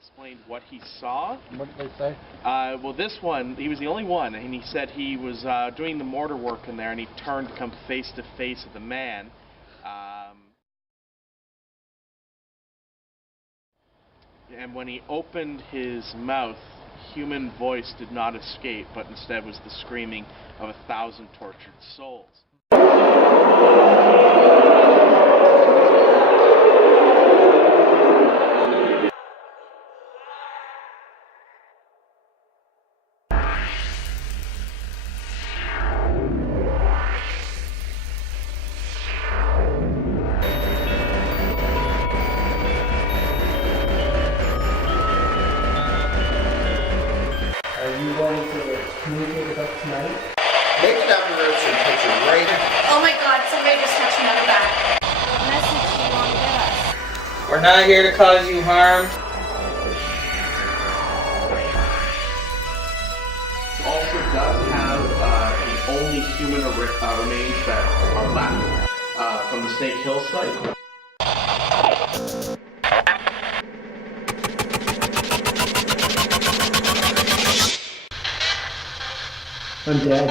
explained what he saw. What did they say? Well, this one, he was the only one, and he said he was doing the mortar work in there, and he turned to come face to face with the man. And when he opened his mouth, human voice did not escape, but instead was the screaming of 1,000 tortured souls. Are you going to communicate with us tonight? Make an emergency picture right now. Oh my god, somebody just touched another bat. What message do you want to give us? We're not here to cause you harm. Also does have the only human remains that are left from the Snake Hill site. I'm dead.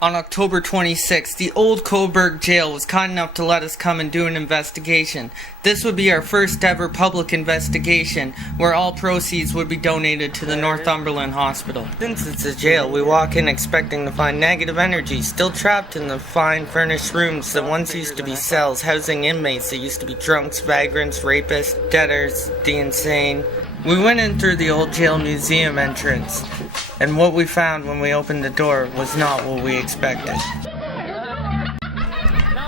On October 26th, the old Cobourg jail was kind enough to let us come and do an investigation. This would be our first ever public investigation, where all proceeds would be donated to the Northumberland Hospital. Since it's a jail, we walk in expecting to find negative energy still trapped in the fine furnished rooms that once used to be cells housing inmates that used to be drunks, vagrants, rapists, debtors, the insane. We went in through the old jail museum entrance, and what we found when we opened the door was not what we expected.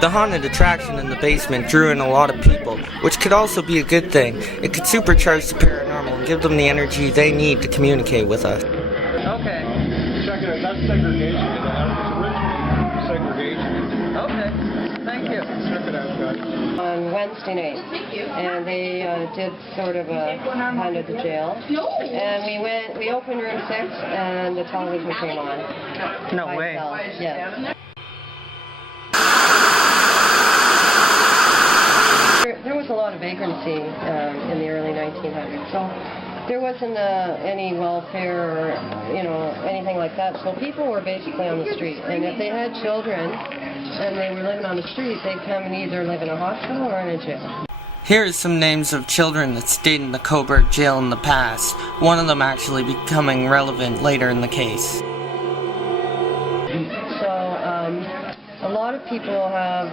The haunted attraction in the basement drew in a lot of people, which could also be a good thing. It could supercharge the paranormal and give them the energy they need to communicate with us. Okay. Check it out. That's segregation. It's originally segregation. Okay. Thank you. Check it out, guys. On Wednesday night, and they did sort of a kind of the jail. And we opened room 6, and the television came on. No way. Yeah. There was a lot of vagrancy in the early 1900s, so there wasn't any welfare or anything like that. So people were basically on the street, and if they had children and they were living on the street, they'd come and either live in a hospital or in a jail. Here are some names of children that stayed in the Cobourg jail in the past, one of them actually becoming relevant later in the case. A lot of people have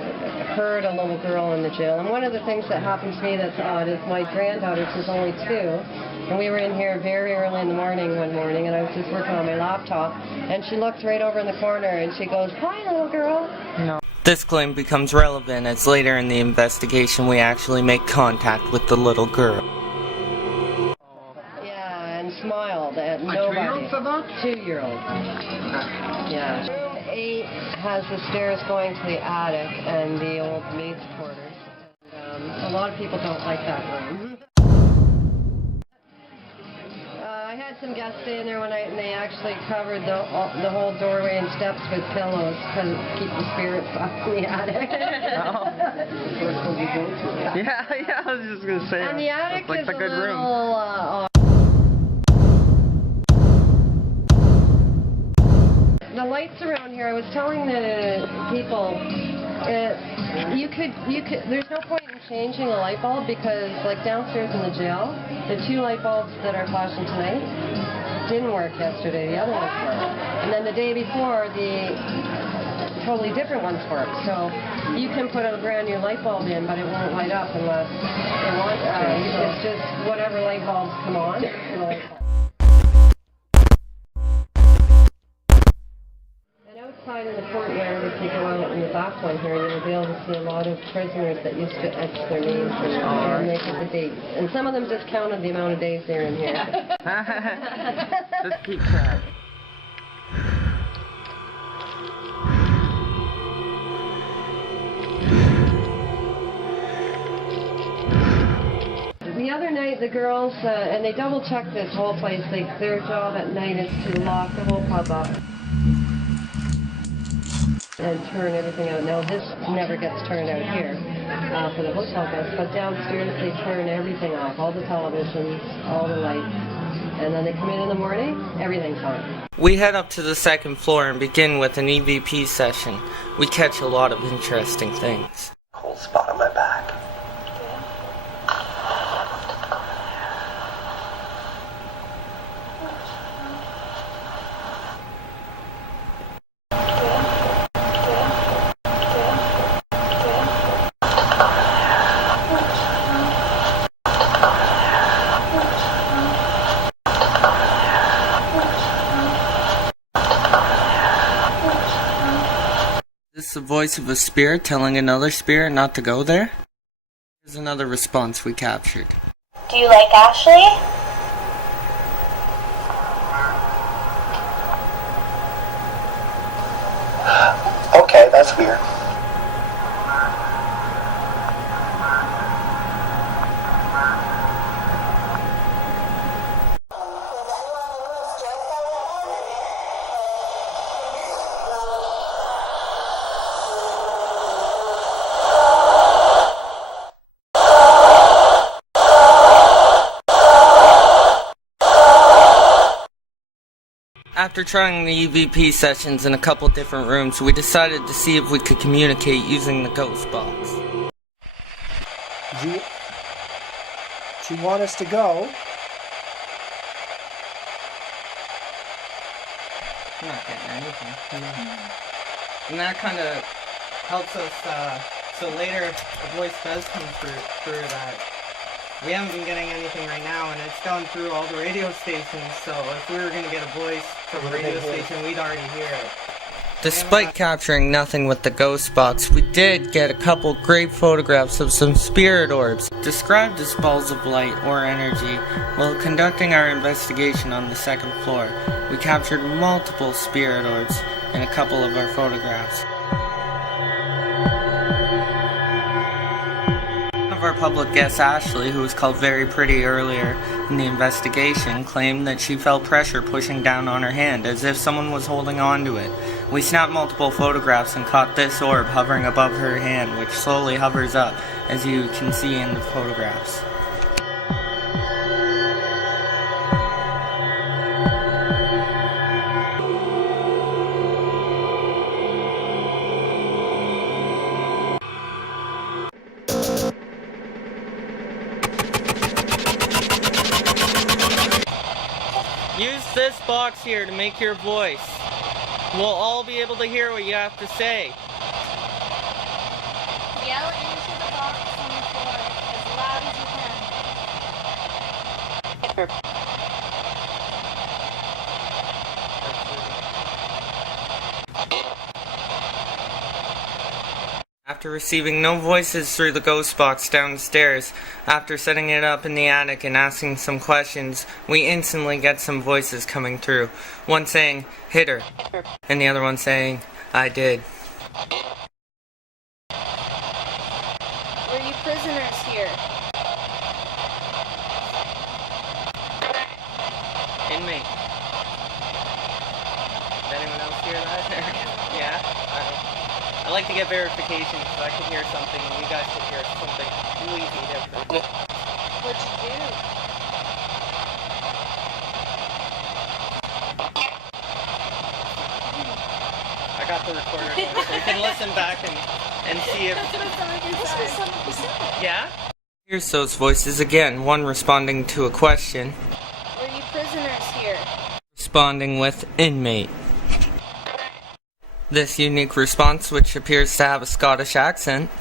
heard a little girl in the jail, and one of the things that happened to me that's odd is my granddaughter, who's only 2, and we were in here very early in the morning one morning, and I was just working on my laptop, and she looked right over in the corner, and she goes, "Hi, little girl." No. This claim becomes relevant as later in the investigation we actually make contact with the little girl. Yeah, and smiled at nobody. 2-year-old. Yeah. Room 8 has the stairs going to the attic and the old maid's quarters. A lot of people don't like that room. I had some guests stay in there one night, and they actually covered the whole doorway and steps with pillows to keep the spirits off in the attic. Oh. Yeah, I was just gonna say. And the attic like is the good a little room. The lights around here, I was telling the people, there's no point in changing a light bulb because, like downstairs in the jail, the 2 light bulbs that are flashing tonight didn't work yesterday, the other ones worked. And then the day before, the totally different ones worked. So you can put a brand new light bulb in, but it won't light up unless it wants to. It's just whatever light bulbs come on, it'll light up. Outside in the courtyard, if you go out in the back one here, you'll be able to see a lot of prisoners that used to etch their names and make it the dates. And some of them just counted the amount of days they're in here. Just keep track. The other night, the girls, and they double-checked this whole place, their job at night is to lock the whole pub up and turn everything out. Now this never gets turned out here. for the hotel guests, but downstairs they turn everything off, all the televisions, all the lights, and then they come in the morning, everything's on. We head up to the second floor and begin with an EVP session. We catch a lot of interesting things. Cold spot on my back. Is this the voice of a spirit telling another spirit not to go there? Here's another response we captured. Do you like Ashley? Okay, that's weird. After trying the EVP sessions in a couple different rooms, we decided to see if we could communicate using the ghost box. Do you want us to go? I'm not getting anything. And that kind of helps us, so later a voice does come through that. We haven't been getting anything right now, and it's gone through all the radio stations, so if we were going to get a voice from a radio station, we'd already hear it. Despite capturing nothing with the ghost box, we did get a couple great photographs of some spirit orbs, described as balls of light or energy. While conducting our investigation on the second floor, we captured multiple spirit orbs in a couple of our photographs. Our public guest Ashley, who was called very pretty earlier in the investigation, claimed that she felt pressure pushing down on her hand as if someone was holding on to it. We snapped multiple photographs and caught this orb hovering above her hand, which slowly hovers up, as you can see in the photographs. Use this box here to make your voice. We'll all be able to hear what you have to say. Yell into the box on the floor as loud as you can. After receiving no voices through the ghost box downstairs, after setting it up in the attic and asking some questions, we instantly get some voices coming through. One saying, "Hit her," and the other one saying, "I did." Were you prisoners here? Inmate. Did anyone else hear that? Yeah? I like to get verification so I could hear something and you guys could hear something completely different. What'd you do? I got the recorder so we can listen back and see if... Yeah? Here's those voices again, one responding to a question. Were you prisoners here? Responding with inmate. This unique response, which appears to have a Scottish accent.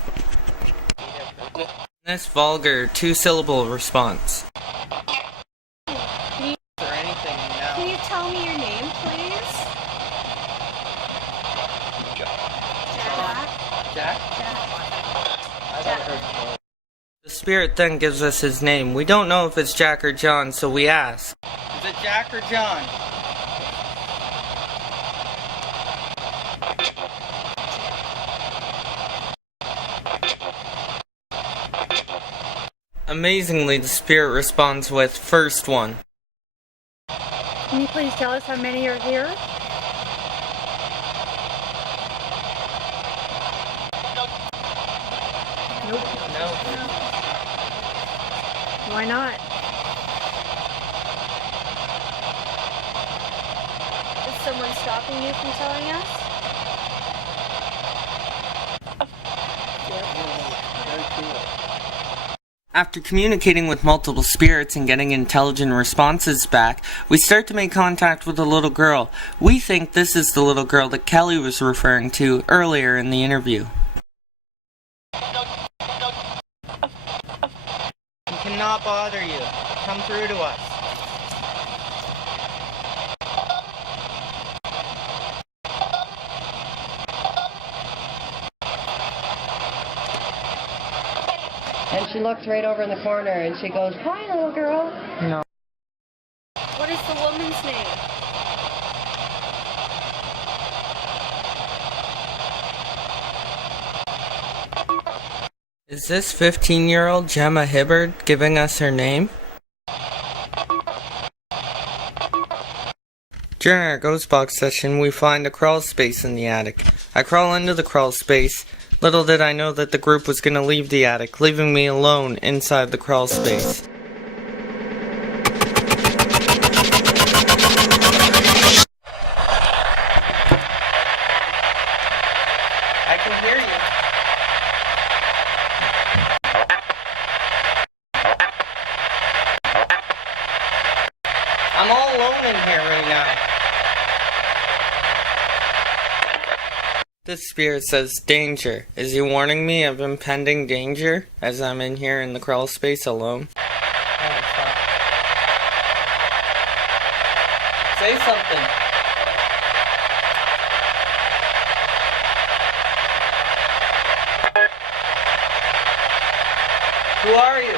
This vulgar, two-syllable response. Can you tell me your name, please? Jack? The spirit then gives us his name. We don't know if it's Jack or John, so we ask. Is it Jack or John? Amazingly, the spirit responds with first one. Can you please tell us how many are here? No. Why not? Is someone stopping you from telling us? After communicating with multiple spirits and getting intelligent responses back, we start to make contact with a little girl. We think this is the little girl that Kelly was referring to earlier in the interview. We cannot bother you. Come through to us. And she looks right over in the corner and she goes, "Hi, little girl." No. What is the woman's name? Is this 15-year-old Gemma Hibbard giving us her name? During our ghost box session, we find a crawl space in the attic. I crawl into the crawl space. Little did I know that the group was going to leave the attic, leaving me alone inside the crawl space. I can hear you. I'm all alone in here right now. This spirit says, "Danger." Is he warning me of impending danger as I'm in here in the crawl space alone? Oh, fuck. Say something. Who are you?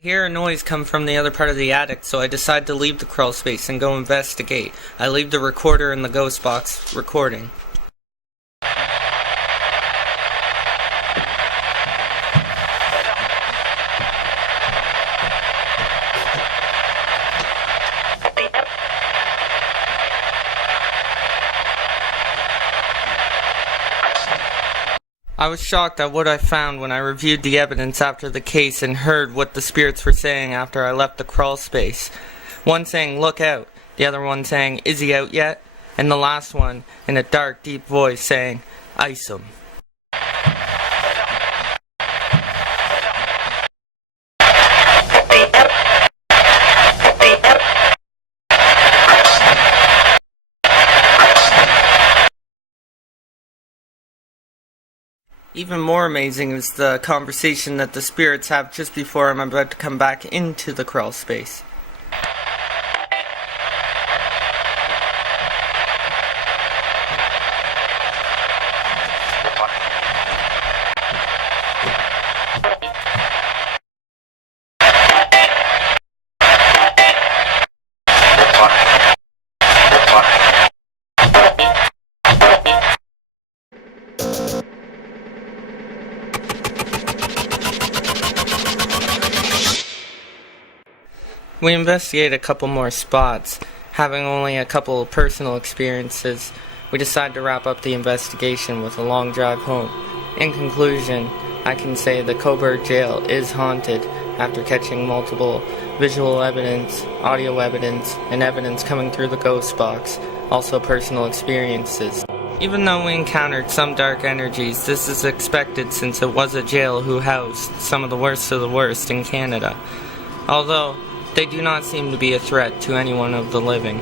I hear a noise come from the other part of the attic, so I decide to leave the crawl space and go investigate. I leave the recorder in the ghost box recording. I was shocked at what I found when I reviewed the evidence after the case and heard what the spirits were saying after I left the crawl space. One saying, "Look out," the other one saying, "Is he out yet?" and the last one in a dark, deep voice saying, "Ice him." Even more amazing is the conversation that the spirits have just before I'm about to come back into the crawl space. We investigate a couple more spots. Having only a couple of personal experiences, we decide to wrap up the investigation with a long drive home. In conclusion, I can say the Cobourg jail is haunted after catching multiple visual evidence, audio evidence, and evidence coming through the ghost box, also personal experiences. Even though we encountered some dark energies, this is expected since it was a jail who housed some of the worst in Canada. Although, they do not seem to be a threat to anyone of the living.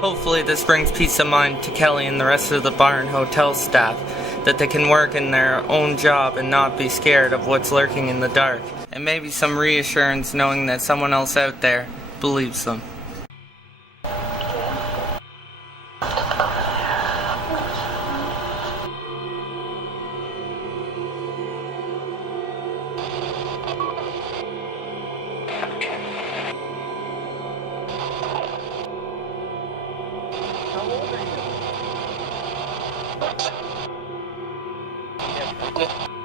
Hopefully this brings peace of mind to Kelly and the rest of the bar and hotel staff, that they can work in their own job and not be scared of what's lurking in the dark, and maybe some reassurance knowing that someone else out there believes them. How old are you?